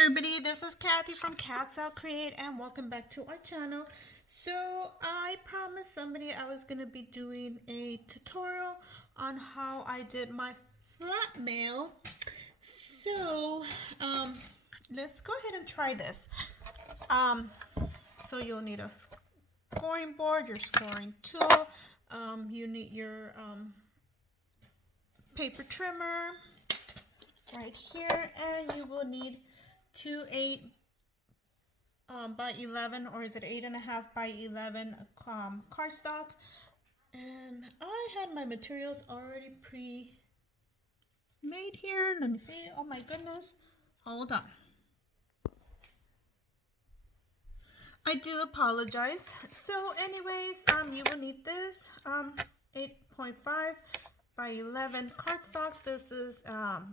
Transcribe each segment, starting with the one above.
everybody, this is Kathy from katzelcreate and welcome back to our channel. So I promised somebody I was going to be doing a tutorial on how I did my flat mail. So let's go ahead and try this. So you'll need a scoring board, your scoring tool, you need your paper trimmer right here, and you will need two 8 by 11, or is it 8.5 by 11 cardstock. And I had my materials already pre-made here. Let me see. Oh my goodness, hold on. I do apologize. So anyways, you will need this 8.5 by 11 cardstock. This is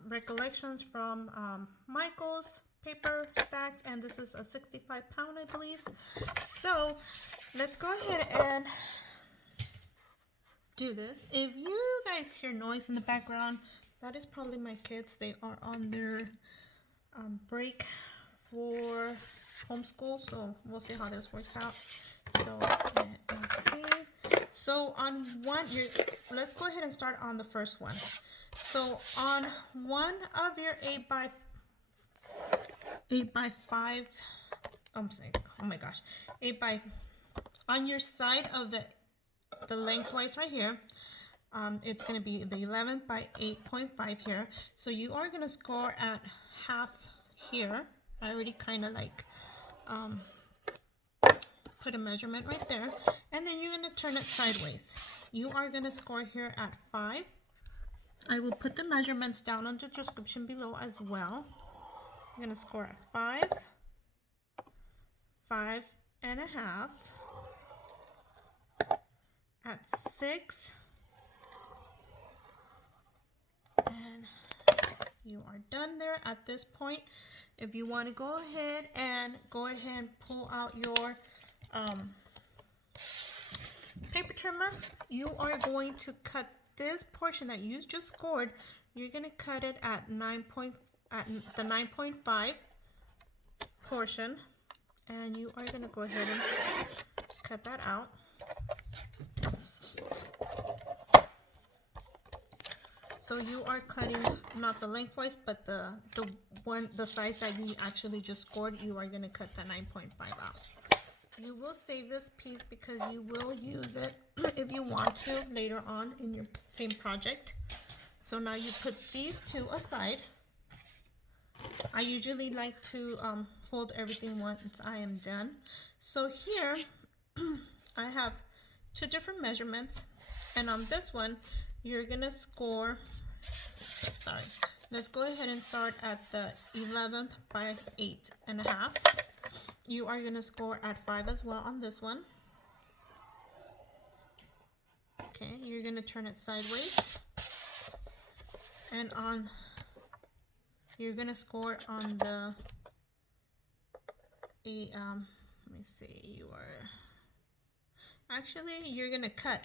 Recollections from Michael's paper stacks, and this is a 65-pound, I believe. So let's go ahead and do this. If you guys hear noise in the background, that is probably my kids. They are on their break for homeschool, so we'll see how this works out. So let's see. So on one, let's go ahead and start on the first one. So on one of your 8 by 5, oh my gosh, 8 by, on your side of the lengthwise right here, it's going to be the 11 by 8.5 here. So you are going to score at half here. I already kind of like put a measurement right there, and then you're going to turn it sideways. You are going to score here at 5. I will put the measurements down on the description below as well. I'm going to score at 5, 5.5, at 6, and you are done there. At this point, if you want to go ahead and pull out your paper trimmer, you are going to cut this portion that you just scored. You're going to cut it at the 9.5 portion, and you are going to go ahead and cut that out. So you are cutting not the lengthwise, but the size that you actually just scored. You are going to cut the 9.5 out. You will save this piece because you will use it if you want to later on in your same project. So now you put these two aside. I usually like to fold everything once I am done. So here I have two different measurements, and on this one you're gonna score, let's go ahead and start at the 11th by 8.5. You are gonna score at 5 as well on this one. Okay, you're gonna turn it sideways, and you're gonna score on the let me see, you're gonna cut.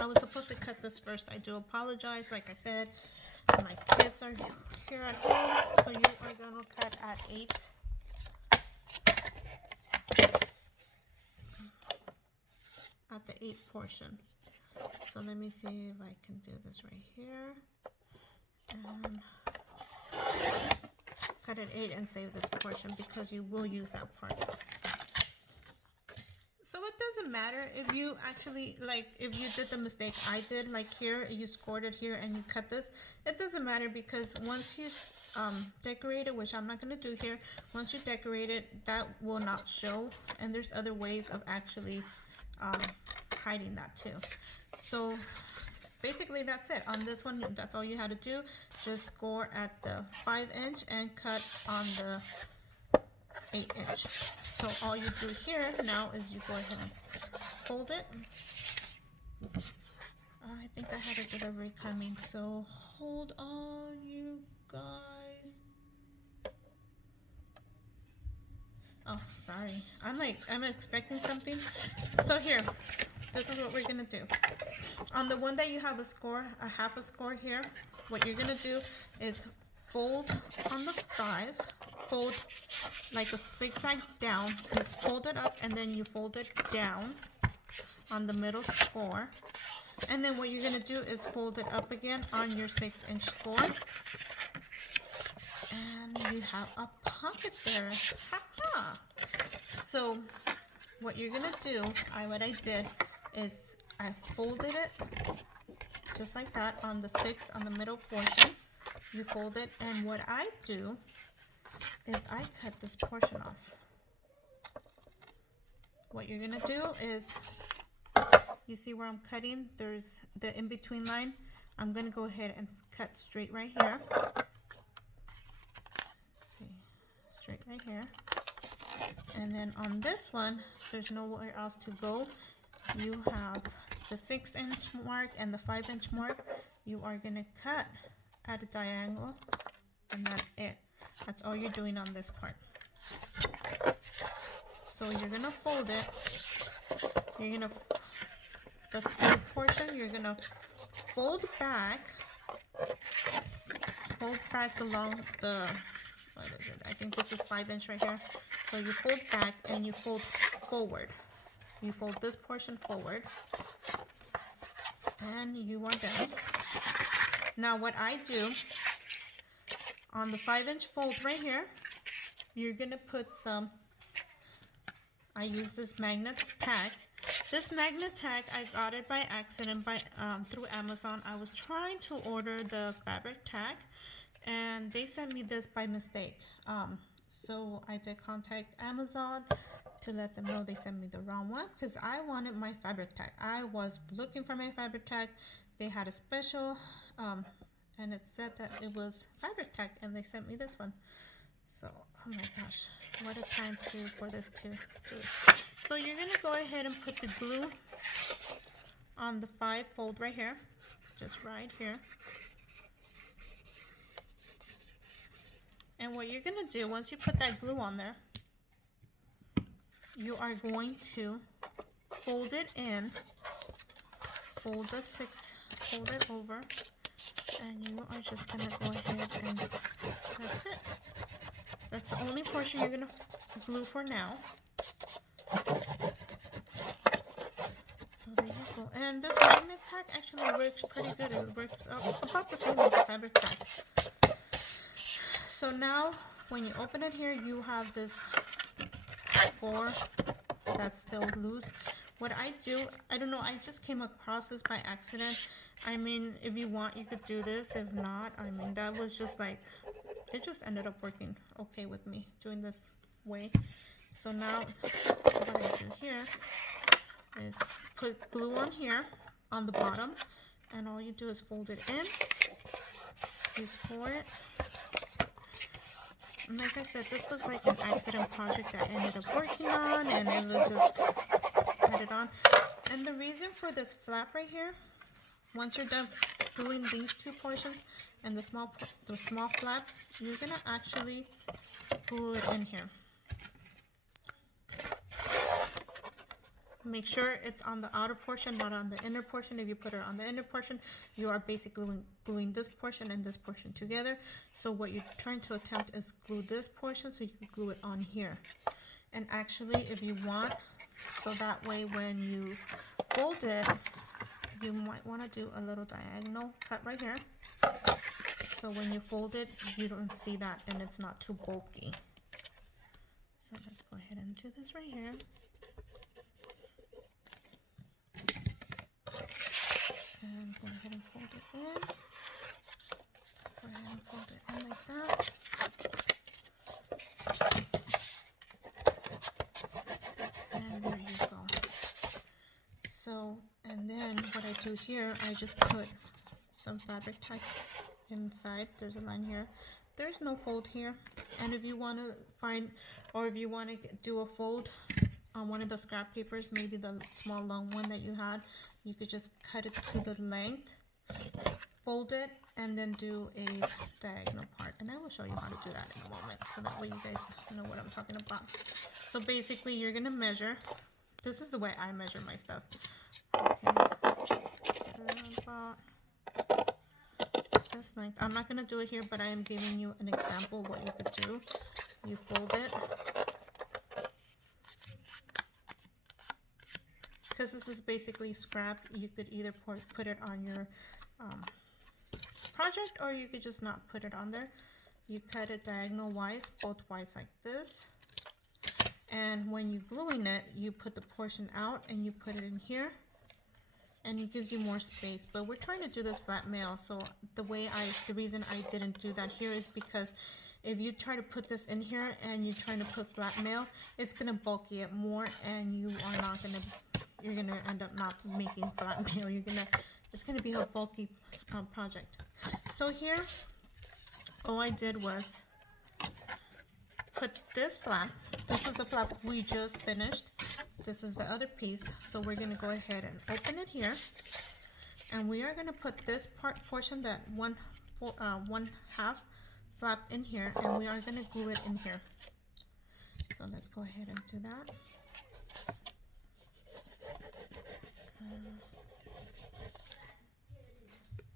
I was supposed to cut this first. I do apologize. Like I said, my kids are here at home, so you are gonna cut at 8. At the 8 portion. So let me see if I can do this right here. And cut at 8 and save this portion because you will use that part. So it doesn't matter if you actually, like, if you did the mistake I did, like here, you scored it here and you cut this. It doesn't matter because once you decorate it, which I'm not going to do here, once you decorate it, that will not show. And there's other ways of actually hiding that too. So basically that's it. On this one, that's all you had to do. Just score at the 5-inch and cut on the 8-inch. So all you do here now is you go ahead and fold it. I think I had a delivery coming, so hold on, you guys. Oh, sorry. I'm expecting something. So here, this is what we're gonna do. On the one that you have a half a score here, what you're gonna do is fold on the 5, fold like a zigzag down. You fold it up and then you fold it down on the middle score. And then what you're going to do is fold it up again on your 6-inch score. And you have a pocket there. Ha-ha! So what you're going to do, what I did is I folded it just like that on the 6 on the middle portion. You fold it, and what I do is I cut this portion off. What you're going to do is, you see where I'm cutting, there's the in-between line. I'm going to go ahead and cut straight right here. Let's see, straight right here. And then on this one, there's nowhere else to go. You have the 6-inch mark and the 5-inch mark. You are going to cut at a diagonal, and that's it. That's all you're doing on this part. So you're going to fold it. You're going to, the square portion, you're going to fold back along the, what is it? I think this is 5-inch right here. So you fold back and you fold forward. You fold this portion forward, and you are done. Now what I do, on the 5-inch fold right here, you're gonna put some, I use this magnet tag. This magnet tag, I got it by accident through Amazon. I was trying to order the fabric tag, and they sent me this by mistake. So I did contact Amazon to let them know they sent me the wrong one, because I wanted my fabric tag. I was looking for my fabric tag. They had a special, and it said that it was fabric tag, and they sent me this one. So, oh my gosh, what a time for this to do. So you're gonna go ahead and put the glue on the 5 fold right here, just right here. And what you're gonna do, once you put that glue on there, you are going to fold it in, fold the 6, fold it over, and you are just gonna go ahead and that's it. That's the only portion you're gonna glue for now. So there you go. And this magnet tag actually works pretty good. It works about the same as the fabric tag. So now when you open it here, you have this score that's still loose. What I do, I don't know, I just came across this by accident. I mean, if you want, you could do this. If not, I mean, that was just like, it just ended up working okay with me doing this way. So now what I do here is put glue on here on the bottom, and all you do is fold it in, you score it. And like I said, this was like an accident project that I ended up working on, and it was just put it on. And the reason for this flap right here, once you're done gluing these 2 portions and the small flap, you're gonna actually glue it in here. Make sure it's on the outer portion, not on the inner portion. If you put it on the inner portion, you are basically gluing this portion and this portion together. So what you're trying to attempt is glue this portion so you can glue it on here. And actually, if you want, so that way when you fold it, you might want to do a little diagonal cut right here. So when you fold it, you don't see that and it's not too bulky. So let's go ahead and do this right here. And go ahead and fold it in. Go ahead and fold it in like that. And there you go. So, and then what I do here, I just put some fabric tack inside. There's a line here. There's no fold here. And if you want to find, or if you want to do a fold on one of the scrap papers, maybe the small long one that you had, you could just cut it to the length, fold it, and then do a diagonal part. And I will show you how to do that in a moment, so that way you guys know what I'm talking about. So basically, you're gonna measure. This is the way I measure my stuff. Okay, about this length. I'm not gonna do it here, but I am giving you an example of what you could do. you fold it. Because this is basically scrap, you could either put it on your project, or you could just not put it on there. You cut it diagonal wise, both wise like this. And when you're gluing it, you put the portion out and you put it in here. And it gives you more space. But we're trying to do this flat mail, so the reason I didn't do that here is because if you try to put this in here and you're trying to put flat mail, it's gonna bulky it more, and you're gonna end up not making flat mail. It's gonna be a bulky project. So here, all I did was put this flap. This is the flap we just finished. This is the other piece. So we're gonna go ahead and open it here, and we are gonna put this portion, that one half flap in here, and we are gonna glue it in here. So let's go ahead and do that.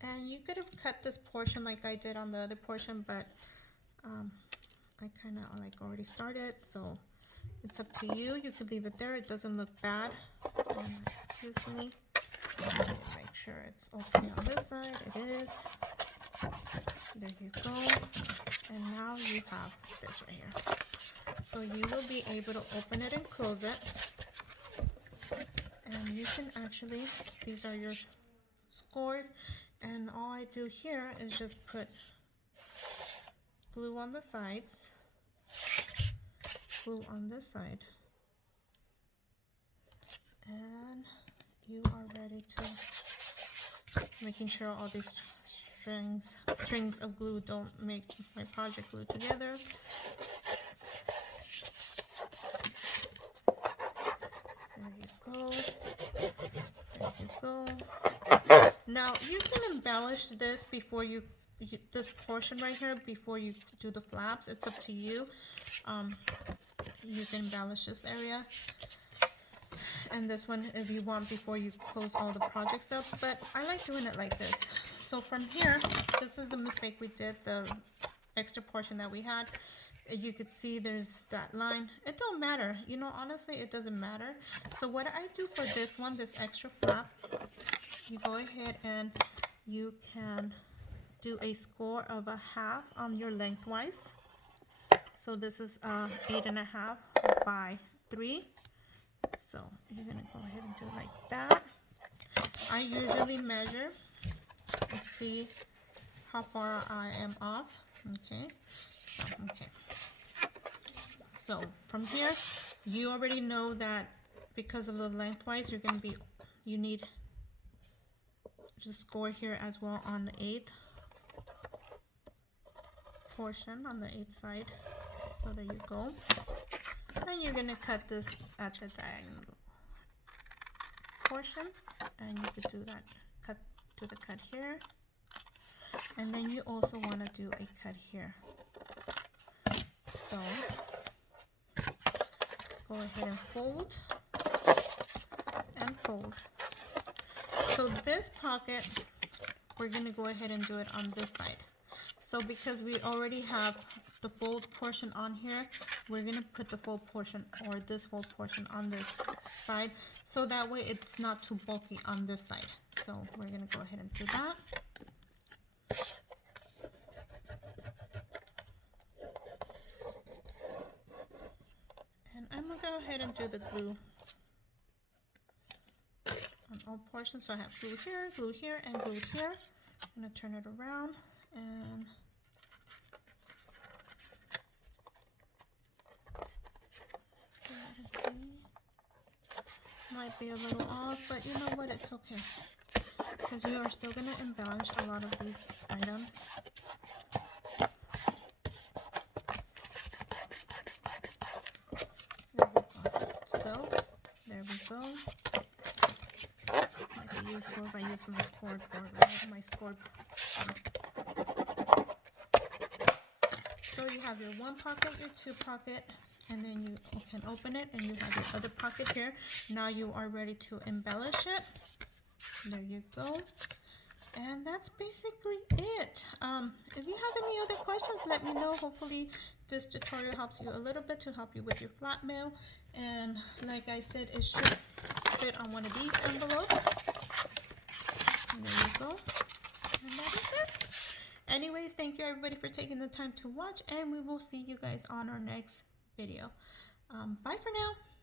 And you could have cut this portion like I did on the other portion, but I kind of already started, so it's up to you. You could leave it there. It doesn't look bad. Excuse me. Make sure it's okay on this side. It is. There you go. And now you have this right here. So you will be able to open it and close it. And you can actually, these are your scores. And all I do here is just put glue on the sides, glue on this side, and you are ready to making sure all these strings of glue don't make my project glue together. There you go. There you go. Now you can embellish this before this portion right here before you do the flaps. It's up to you. You can embellish this area and this one if you want before you close all the projects up, but I like doing it like this. So from here, this is the mistake we did, the extra portion that we had. You could see there's that line. It don't matter, you know, honestly it doesn't matter. So what I do for this one, this extra flap, you go ahead and you can do a score of 1/2 on your lengthwise. So this is 8.5 by 3. So you're gonna go ahead and do it like that. I usually measure and see how far I am off. Okay. So from here, you already know that because of the lengthwise, you need to score here as well on the 8th portion, on the 8th side. So there you go. And you're gonna cut this at the diagonal portion, and you could do that. Do the cut here, and then you also want to do a cut here. So go ahead and fold and fold. So this pocket, we're going to go ahead and do it on this side. So because we already have the fold portion on here, we're going to put the fold portion, or this fold portion, on this side, so that way it's not too bulky on this side. So we're going to go ahead and do that. And I'm going to go ahead and do the glue on all portions. So I have glue here, and glue here. I'm going to turn it around, and might be a little off, but you know what, it's okay, because you are still going to embellish a lot of these items. There we go. So there we go. Might be useful if I use my scored board, right? My scored. So you have your one pocket, your two pocket, and then you can open it, and you have your other pocket here. Now you are ready to embellish it. There you go. And that's basically it. If you have any other questions, let me know. Hopefully this tutorial helps you a little bit to help you with your flat mail. And like I said, it should fit on one of these envelopes. And there you go. And that is it. Anyways, thank you everybody for taking the time to watch, and we will see you guys on our next video. Bye for now.